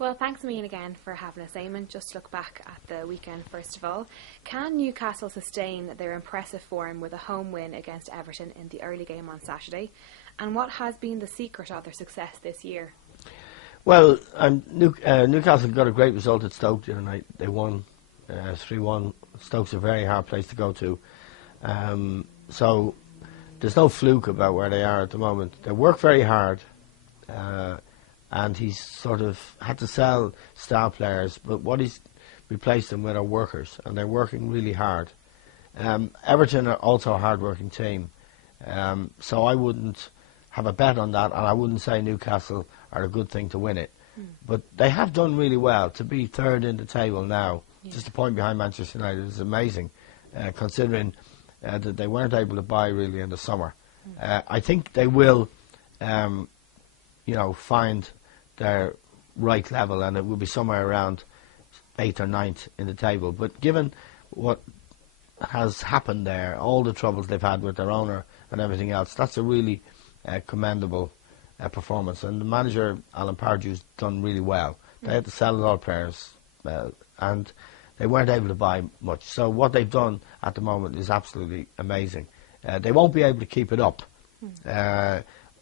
Well, thanks, Eamon, again for having us, Eamon. Just to look back at the weekend, first of all, can Newcastle sustain their impressive form with a home win against Everton in the early game on Saturday? And what has been the secret of their success this year? Well, Newcastle got a great result at Stoke the other night. They won 3-1. Stoke's a very hard place to go to. So there's no fluke about where they are at the moment. They work very hard. And he's sort of had to sell star players, but what he's replaced them with are workers, and they're working really hard. Everton are also a hard-working team, so I wouldn't have a bet on that, and I wouldn't say Newcastle are a good thing to win it. But they have done really well. To be third in the table now, just a point behind Manchester United, is amazing, considering that they weren't able to buy really in the summer. I think they will, find their right level, and it will be somewhere around 8th or 9th in the table. But given what has happened there, all the troubles they've had with their owner and everything else, that's a really commendable performance. And the manager, Alan Pardew's done really well. They had to sell a lot of players, and they weren't able to buy much. So what they've done at the moment is absolutely amazing. They won't be able to keep it up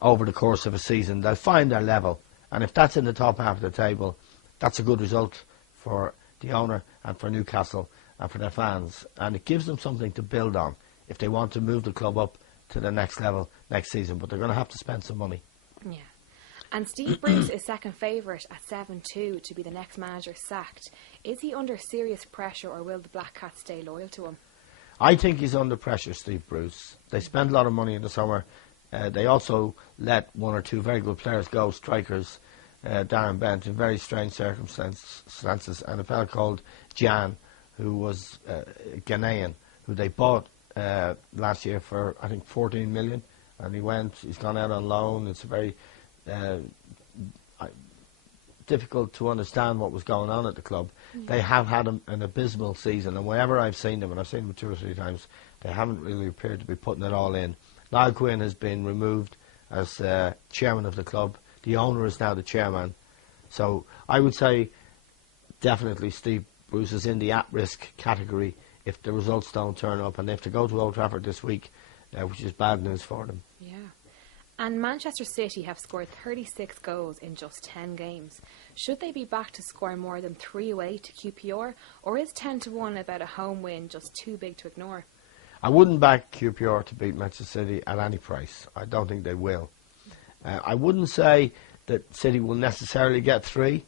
over the course of a season. They'll find their level. And if that's in the top half of the table, that's a good result for the owner and for Newcastle and for their fans. And it gives them something to build on if they want to move the club up to the next level next season. But they're going to have to spend some money. Yeah. And Steve Bruce is second favourite at 7-2 to be the next manager sacked. Is he under serious pressure, or will the Black Cats stay loyal to him? I think he's under pressure, Steve Bruce. They spent a lot of money in the summer. They also let one or two very good players go, strikers, Darren Bent, in very strange circumstances, and a fellow called Jan, who was Ghanaian, who they bought last year for, I think, 14 million, and he's gone out on loan. It's very difficult to understand what was going on at the club. They have had an abysmal season, and whenever I've seen them, and I've seen them 2 or 3 times, they haven't really appeared to be putting it all in. Niall Quinn has been removed as chairman of the club. The owner is now the chairman. So I would say definitely Steve Bruce is in the at-risk category if the results don't turn up, and they have to go to Old Trafford this week, which is bad news for them. Yeah. And Manchester City have scored 36 goals in just 10 games. Should they be back to score more than 3 away to QPR, or is 10-1 about a home win just too big to ignore? I wouldn't back QPR to beat Manchester City at any price. I don't think they will. I wouldn't say that City will necessarily get 3.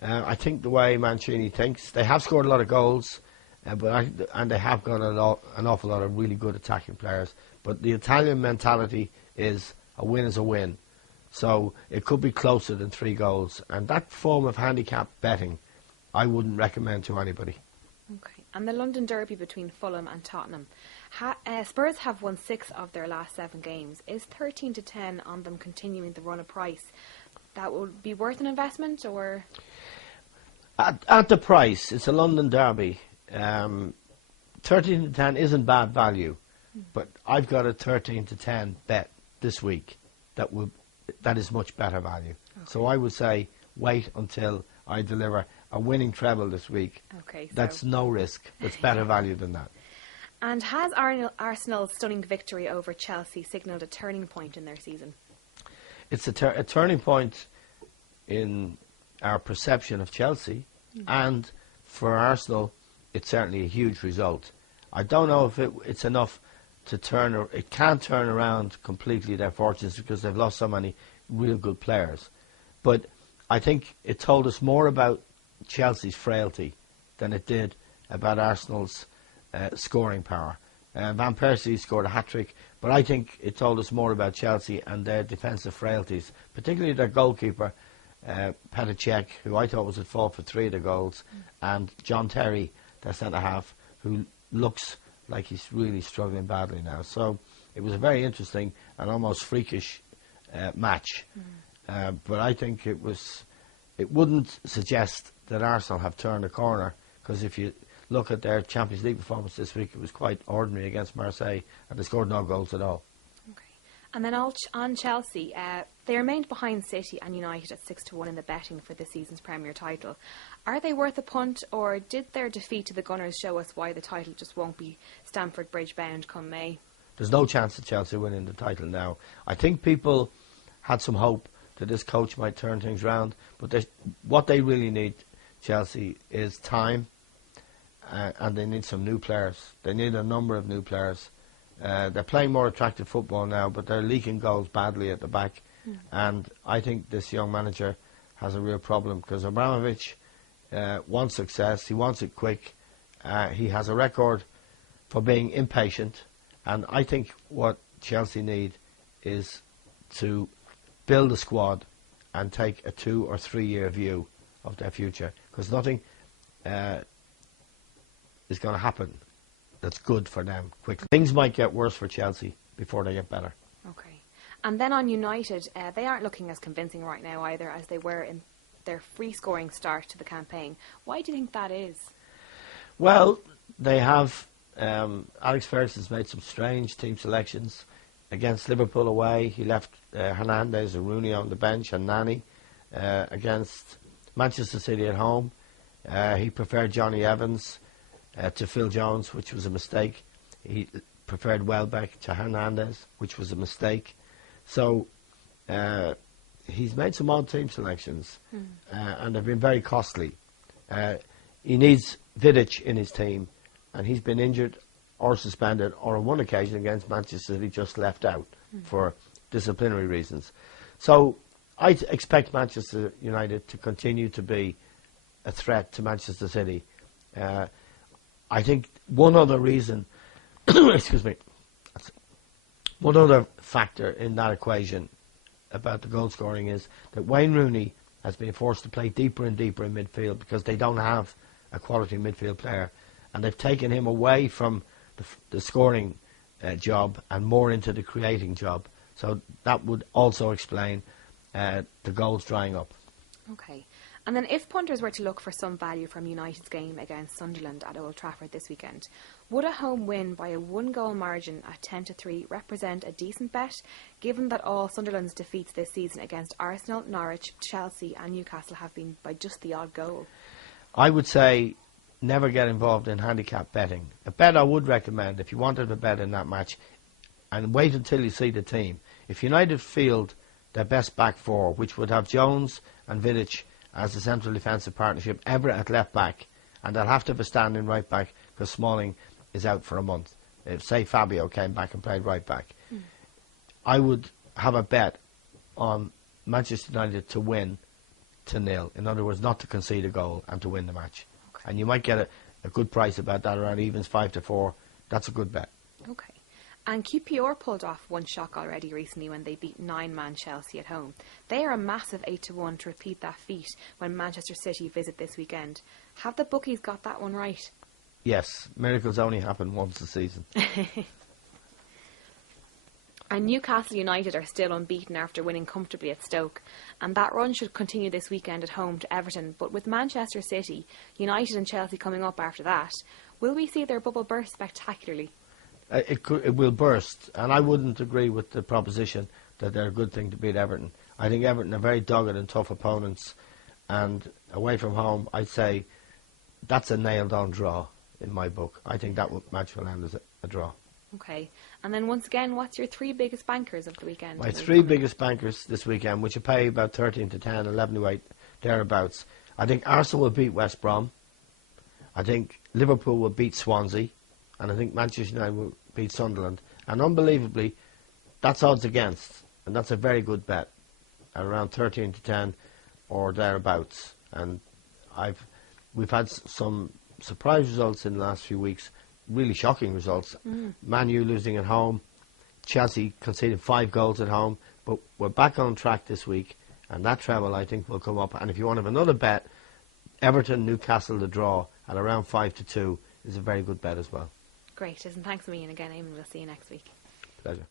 I think the way Mancini thinks, they have scored a lot of goals, and they have got an awful lot of really good attacking players. But the Italian mentality is a win is a win. So it could be closer than 3 goals. And that form of handicap betting, I wouldn't recommend to anybody. Okay. And the London Derby between Fulham and Tottenham. Spurs have won 6 of their last 7 games. Is 13-10 on them continuing the run of price? That would be worth an investment, or? At the price, it's a London Derby. 13-10 isn't bad value, but I've got a 13-10 bet this week that is much better value. Okay. So I would say wait until I deliver a winning treble this week. Okay, so that's no risk. That's better value than that. And has Arsenal's stunning victory over Chelsea signalled a turning point in their season? It's a turning point in our perception of Chelsea, and for Arsenal, it's certainly a huge result. I don't know if it's enough to it can't turn around completely their fortunes because they've lost so many real good players. But I think it told us more about Chelsea's frailty than it did about Arsenal's scoring power. Van Persie scored a hat-trick, but I think it told us more about Chelsea and their defensive frailties, particularly their goalkeeper, Petr Cech, who I thought was at fault for 3 of the goals, and John Terry, their centre-half, who looks like he's really struggling badly now. So it was a very interesting and almost freakish match. But I think it wouldn't suggest that Arsenal have turned a corner, because if you look at their Champions League performance this week, it was quite ordinary against Marseille, and they scored no goals at all. Okay. And then on Chelsea, they remained behind City and United at 6-1 in the betting for this season's Premier title. Are they worth a punt, or did their defeat to the Gunners show us why the title just won't be Stamford Bridge bound come May? There's no chance of Chelsea winning the title now. I think people had some hope that this coach might turn things round, but what they really need, Chelsea, is time, and they need some new players. They need a number of new players. They're playing more attractive football now, but they're leaking goals badly at the back. And I think this young manager has a real problem, because Abramovich wants success. He wants it quick. He has a record for being impatient. And I think what Chelsea need is to build a squad and take a 2 or 3 year view of their future, because nothing is going to happen that's good for them quickly. Things might get worse for Chelsea before they get better. Okay. And then on United, they aren't looking as convincing right now either as they were in their free-scoring start to the campaign. Why do you think that is? Well, they have... Alex Ferguson's made some strange team selections. Against Liverpool away, he left Hernandez and Rooney on the bench and Nani. Against Manchester City at home, he preferred Johnny Evans to Phil Jones, which was a mistake. He preferred Welbeck to Hernandez, which was a mistake. So he's made some odd team selections, and they've been very costly. He needs Vidic in his team, and he's been injured or suspended, or on one occasion against Manchester City just left out for disciplinary reasons. So I expect Manchester United to continue to be a threat to Manchester City. I think one other reason, excuse me, one other factor in that equation about the goal scoring is that Wayne Rooney has been forced to play deeper and deeper in midfield because they don't have a quality midfield player, and they've taken him away from the scoring job and more into the creating job. So that would also explain the goals drying up. Okay. And then if punters were to look for some value from United's game against Sunderland at Old Trafford this weekend, would a home win by a 1-goal margin at 10-3 represent a decent bet, given that all Sunderland's defeats this season against Arsenal, Norwich, Chelsea and Newcastle have been by just the odd goal? I would say never get involved in handicap betting. A bet I would recommend, if you wanted to bet in that match, and wait until you see the team. If United field their best back four, which would have Jones and Vidic as the central defensive partnership, Everett at left back, and they'll have to have a standing right back because Smalling is out for a month. If, say, Fabio came back and played right back, I would have a bet on Manchester United to win to 0. In other words, not to concede a goal and to win the match. Okay. And you might get a good price about that, around evens 5-4. That's a good bet. Okay. And QPR pulled off one shock already recently when they beat 9-man Chelsea at home. They are a massive 8-1 to repeat that feat when Manchester City visit this weekend. Have the bookies got that one right? Yes, miracles only happen once a season. And Newcastle United are still unbeaten after winning comfortably at Stoke, and that run should continue this weekend at home to Everton. But with Manchester City, United and Chelsea coming up after that, will we see their bubble burst spectacularly? It will burst, and I wouldn't agree with the proposition that they're a good thing to beat Everton. I think Everton are very dogged and tough opponents, and away from home, I'd say that's a nailed-on draw in my book. I think that match will end as a draw. Okay, and then once again, what's your 3 biggest bankers of the weekend? My 3 biggest bankers this weekend, which will pay about 13-10, 11-8, thereabouts. I think Arsenal will beat West Brom. I think Liverpool will beat Swansea. And I think Manchester United will beat Sunderland. And unbelievably, that's odds against. And that's a very good bet. At around 13-10 or thereabouts. And we've had some surprise results in the last few weeks. Really shocking results. Man U losing at home. Chelsea conceded 5 goals at home. But we're back on track this week. And that treble, I think, will come up. And if you want to have another bet, Everton, Newcastle, the draw at around 5-2 is a very good bet as well. Great, and thanks a million again, Eamon. We'll see you next week. Pleasure.